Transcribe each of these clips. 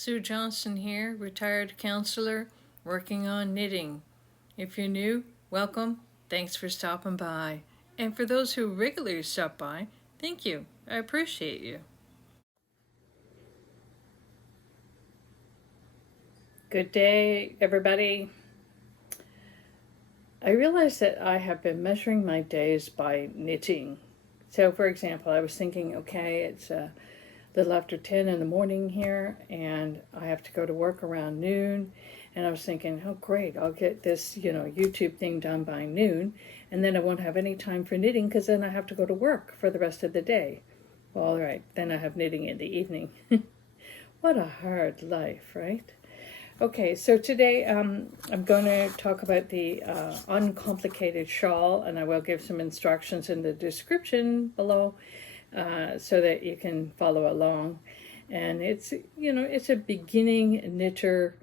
Sue Johnson here, retired counselor, working on knitting. If you're new, welcome. Thanks for stopping by. And for those who regularly stop by, thank you. I appreciate you. Good day, everybody. I realized that I have been measuring my days by knitting. So, for example, I was thinking, okay, it's a little after 10 in the morning here, and I have to go to work around noon. And I was thinking, oh, great, I'll get this, YouTube thing done by noon, and then I won't have any time for knitting because then I have to go to work for the rest of the day. Well, all right, then I have knitting in the evening. What a hard life, right? Okay, so today I'm going to talk about the Uncomplicated shawl, and I will give some instructions in the description below so that you can follow along. And it's a beginning knitter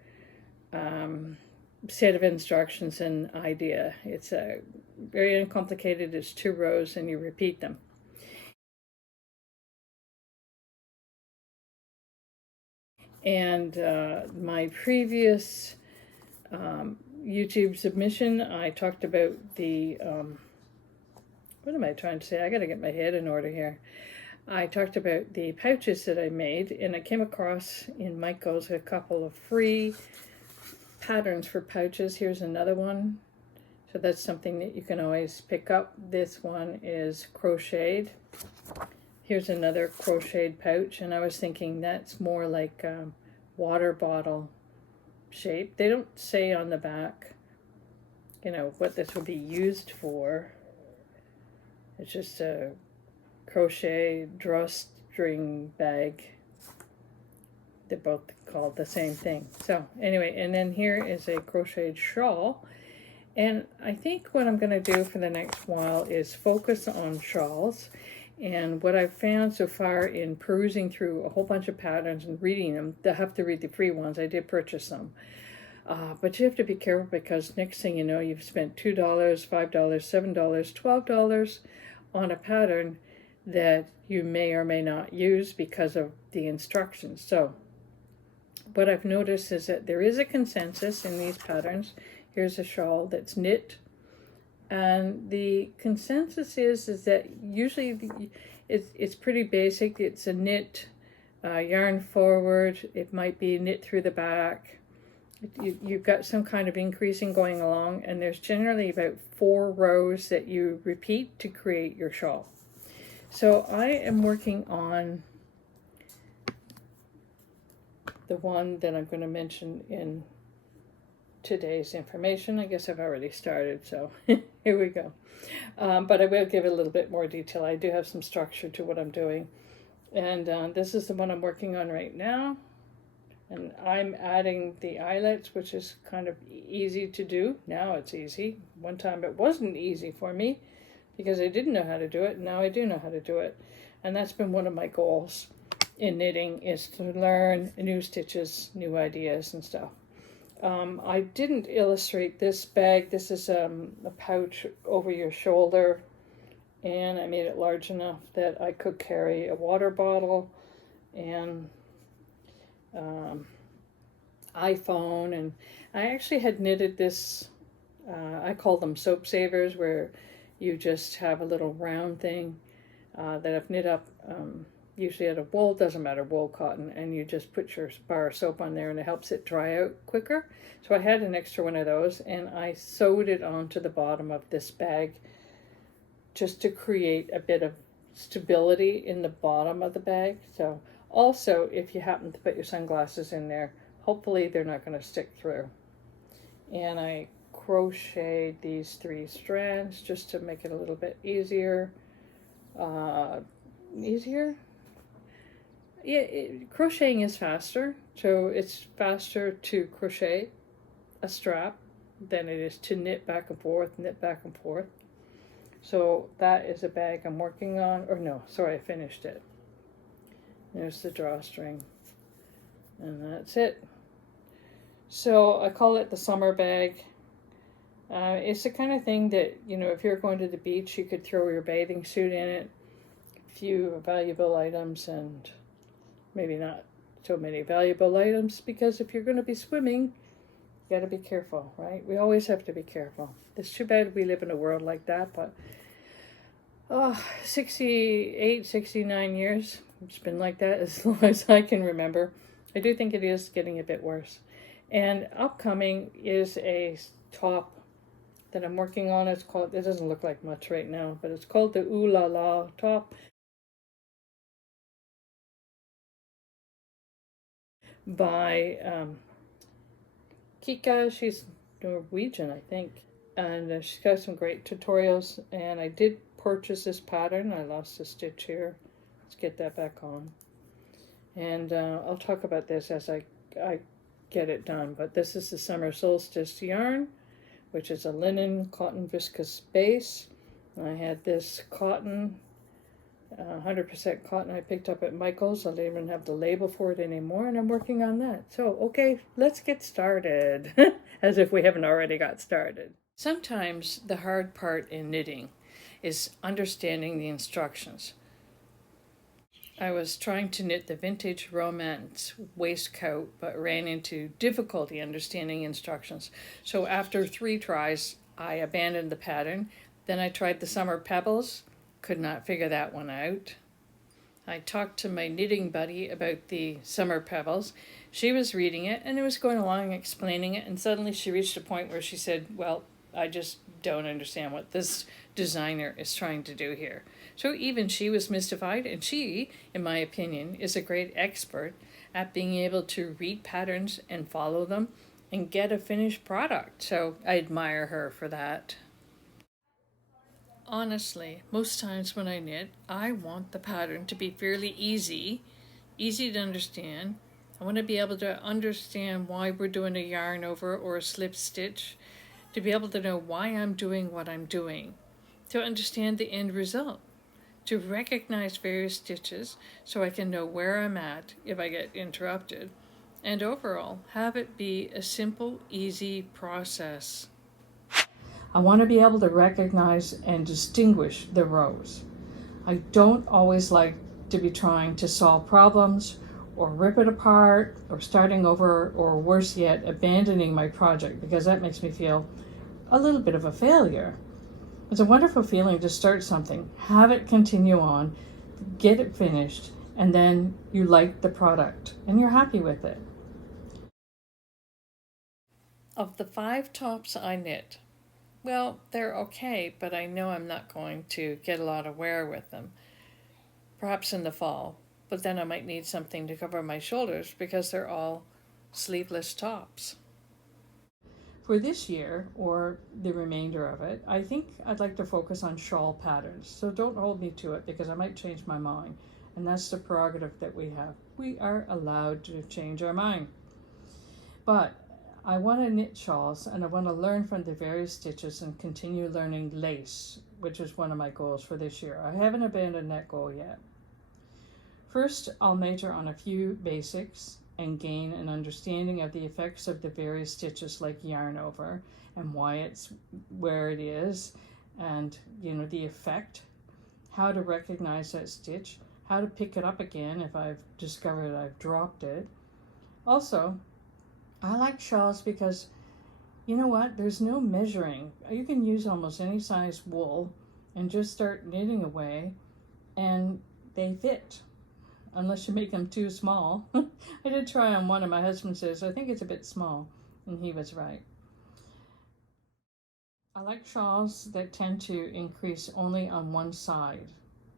set of instructions and idea. It's very uncomplicated. It's 2 rows and you repeat them. And my previous YouTube submission, I talked about the, what am I trying to say? I gotta get my head in order here. I talked about the pouches that I made, and I came across in Michael's a couple of free patterns for pouches. Here's another one. So that's something that you can always pick up. This one is crocheted. Here's another crocheted pouch, and I was thinking that's more like a water bottle shape. They don't say on the back, what this would be used for. It's just a crochet drawstring bag. They're both called the same thing. So anyway, and then here is a crocheted shawl. And I think what I'm going to do for the next while is focus on shawls. And what I've found so far in perusing through a whole bunch of patterns and reading them, I have to read the free ones. I did purchase them. But you have to be careful because next thing you know, you've spent $2, $5, $7, $12 on a pattern that you may or may not use because of the instructions. So what I've noticed is that there is a consensus in these patterns. Here's a shawl that's knit. And the consensus is that usually it's pretty basic. It's a knit, yarn forward. It might be knit through the back. You've got some kind of increasing going along, and there's generally about 4 rows that you repeat to create your shawl. So I am working on the one that I'm going to mention in today's information. I guess I've already started, so here we go. But I will give a little bit more detail. I do have some structure to what I'm doing. And this is the one I'm working on right now. And I'm adding the eyelets, which is kind of easy to do. Now it's easy. One time it wasn't easy for me because I didn't know how to do it. Now I do know how to do it. And that's been one of my goals in knitting, is to learn new stitches, new ideas and stuff. I didn't illustrate this bag. This is a pouch over your shoulder, and I made it large enough that I could carry a water bottle and iPhone. And I actually had knitted this, I call them soap savers, where you just have a little round thing that I've knit up usually out of wool, doesn't matter, wool, cotton, and you just put your bar of soap on there and it helps it dry out quicker. So I had an extra one of those, and I sewed it onto the bottom of this bag just to create a bit of stability in the bottom of the bag. So also, if you happen to put your sunglasses in there, hopefully they're not going to stick through. And I crocheted these 3 strands just to make it a little bit easier. Yeah, crocheting is faster, so it's faster to crochet a strap than it is to knit back and forth, knit back and forth. So that is a bag I'm working on, or no, sorry, I finished it. There's the drawstring, and that's it. So I call it the summer bag. It's the kind of thing that, if you're going to the beach, you could throw your bathing suit in it, a few valuable items, and maybe not so many valuable items, because if you're going to be swimming, you got to be careful, right? We always have to be careful. It's too bad we live in a world like that, but 68, 69 years, it's been like that as long as I can remember. I do think it is getting a bit worse. And upcoming is a top that I'm working on. It's called, it doesn't look like much right now, but it's called the Ooh La La top by Kika. She's Norwegian, I think. And she's got some great tutorials. And I did purchase this pattern. I lost a stitch here. Let's get that back on. And I'll talk about this as I get it done. But this is the summer solstice yarn, which is a linen cotton viscose base. I had this cotton, 100% cotton I picked up at Michael's. I don't even have the label for it anymore, and I'm working on that. So, okay, let's get started, as if we haven't already got started. Sometimes the hard part in knitting is understanding the instructions. I was trying to knit the vintage romance waistcoat, but ran into difficulty understanding instructions. So after 3 tries, I abandoned the pattern. Then I tried the summer pebbles, could not figure that one out. I talked to my knitting buddy about the summer pebbles. She was reading it, and it was going along explaining it, and suddenly she reached a point where she said, well, I just don't understand what this designer is trying to do here. So even she was mystified, and she, in my opinion, is a great expert at being able to read patterns and follow them and get a finished product. So I admire her for that. Honestly, most times when I knit, I want the pattern to be fairly easy to understand. I want to be able to understand why we're doing a yarn over or a slip stitch, to be able to know why I'm doing what I'm doing, to understand the end result, to recognize various stitches so I can know where I'm at if I get interrupted, and overall have it be a simple, easy process. I want to be able to recognize and distinguish the rows. I don't always like to be trying to solve problems or rip it apart or starting over, or worse yet, abandoning my project, because that makes me feel a little bit of a failure. It's a wonderful feeling to start something, have it continue on, get it finished, and then you like the product and you're happy with it. Of the 5 tops I knit, well, they're okay, but I know I'm not going to get a lot of wear with them. Perhaps in the fall, but then I might need something to cover my shoulders because they're all sleeveless tops. For this year, or the remainder of it, I think I'd like to focus on shawl patterns. So don't hold me to it, because I might change my mind. And that's the prerogative that we have. We are allowed to change our mind. But I want to knit shawls, and I want to learn from the various stitches and continue learning lace, which is one of my goals for this year. I haven't abandoned that goal yet. First, I'll major on a few basics and gain an understanding of the effects of the various stitches, like yarn over, and why it's where it is, and the effect, how to recognize that stitch, how to pick it up again if I've discovered I've dropped it. Also, I like shawls because you know what, there's no measuring. You can use almost any size wool and just start knitting away, and they fit. Unless you make them too small. I did try on one, and my husband says, I think it's a bit small, and he was right. I like shawls that tend to increase only on one side,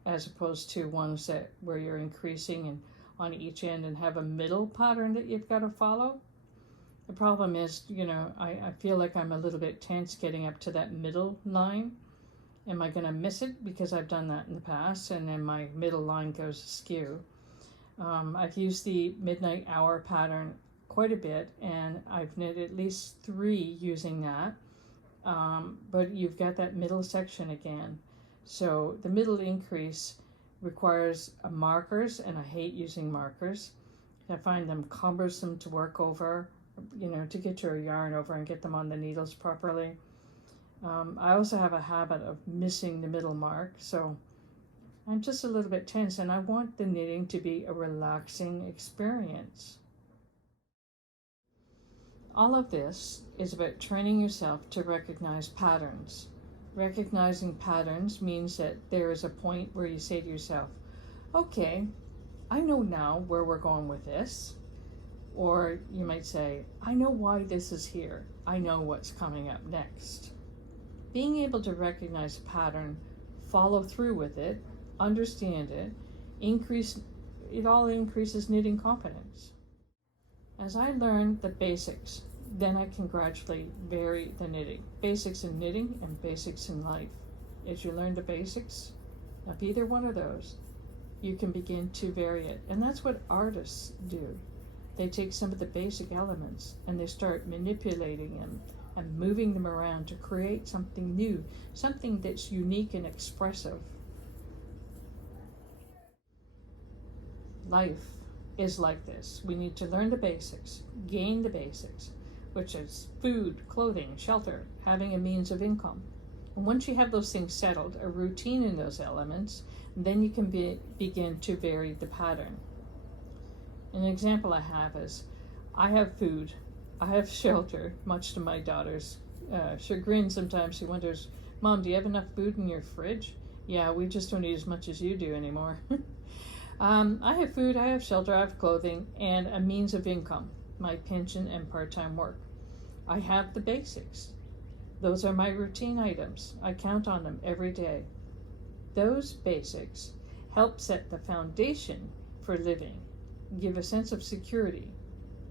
as opposed to ones that where you're increasing on each end and have a middle pattern that you've got to follow. The problem is, I feel like I'm a little bit tense getting up to that middle line. Am I going to miss it? Because I've done that in the past, and then my middle line goes askew. I've used the midnight hour pattern quite a bit, and I've knit at least 3 using that, but you've got that middle section again. So the middle increase requires markers, and I hate using markers. I find them cumbersome to work over, to get your yarn over and get them on the needles properly. I also have a habit of missing the middle mark, so I'm just a little bit tense, and I want the knitting to be a relaxing experience. All of this is about training yourself to recognize patterns. Recognizing patterns means that there is a point where you say to yourself, okay, I know now where we're going with this. Or you might say, I know why this is here. I know what's coming up next. Being able to recognize a pattern, follow through with it, understand it, it all increases knitting confidence. As I learn the basics, then I can gradually vary the knitting. Basics in knitting and basics in life. As you learn the basics of either one of those, you can begin to vary it. And that's what artists do. They take some of the basic elements and they start manipulating them and moving them around to create something new, something that's unique and expressive. Life is like this. We need to learn the basics, gain the basics, which is food, clothing, shelter, having a means of income. And once you have those things settled, a routine in those elements, then you can begin to vary the pattern. An example I have is, I have food, I have shelter, much to my daughter's chagrin. Sometimes she wonders, Mom, do you have enough food in your fridge? Yeah, we just don't eat as much as you do anymore. I have food, I have shelter, I have clothing, and a means of income, my pension and part-time work. I have the basics. Those are my routine items. I count on them every day. Those basics help set the foundation for living, give a sense of security.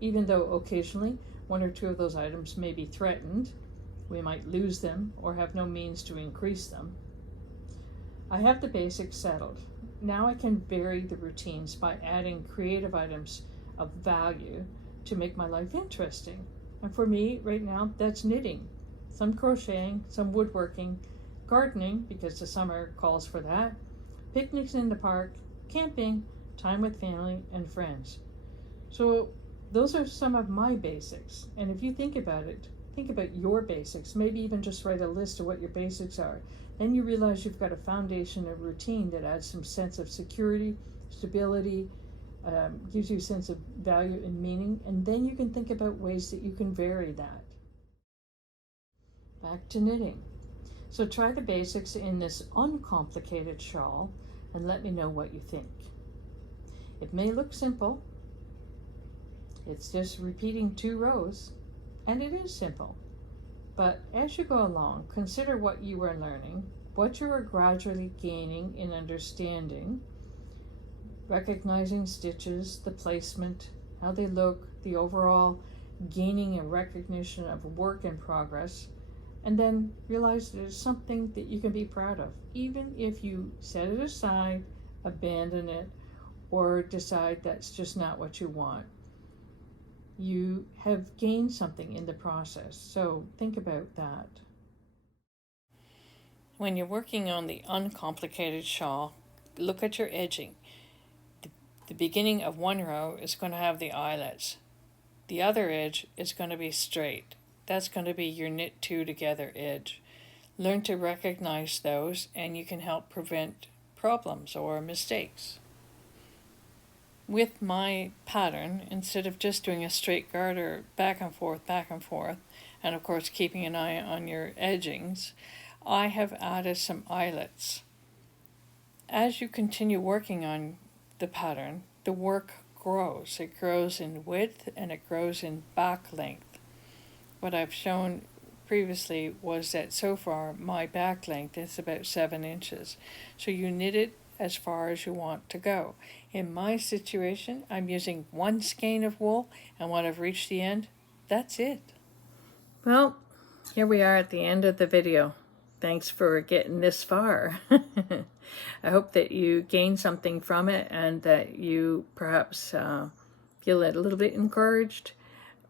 Even though occasionally one or two of those items may be threatened, we might lose them or have no means to increase them. I have the basics settled. Now I can vary the routines by adding creative items of value to make my life interesting. And for me, right now, that's knitting, some crocheting, some woodworking, gardening, because the summer calls for that, picnics in the park, camping, time with family and friends. So those are some of my basics. And if you think about it, think about your basics, maybe even just write a list of what your basics are. Then you realize you've got a foundation, a routine that adds some sense of security, stability, gives you a sense of value and meaning, and then you can think about ways that you can vary that. Back to knitting. So try the basics in this uncomplicated shawl and let me know what you think. It may look simple. It's just repeating 2 rows, and it is simple. But as you go along, consider what you are learning, what you are gradually gaining in understanding, recognizing stitches, the placement, how they look, the overall gaining and recognition of work in progress, and then realize there's something that you can be proud of, even if you set it aside, abandon it, or decide that's just not what you want. You have gained something in the process, so think about that. When you're working on the uncomplicated shawl, look at your edging. The beginning of one row is going to have the eyelets. The other edge is going to be straight. That's going to be your knit 2 together edge. Learn to recognize those and you can help prevent problems or mistakes. With my pattern, instead of just doing a straight garter back and forth, and of course keeping an eye on your edgings, I have added some eyelets. As you continue working on the pattern, the work grows. It grows in width and it grows in back length. What I've shown previously was that so far my back length is about 7 inches. So you knit it as far as you want to go. In my situation, I'm using 1 skein of wool, and when I've reached the end, that's it. Well, here we are at the end of the video. Thanks for getting this far. I hope that you gain something from it and that you perhaps feel a little bit encouraged,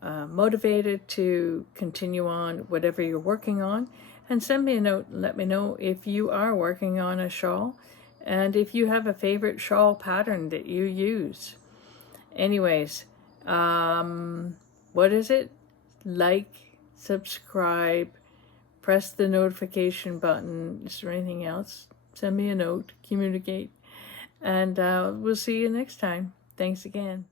motivated to continue on whatever you're working on. And send me a note and let me know if you are working on a shawl and if you have a favorite shawl pattern that you use. Anyways, what is it? Like, subscribe, press the notification button. Is there anything else? Send me a note, communicate. And we'll see you next time. Thanks again.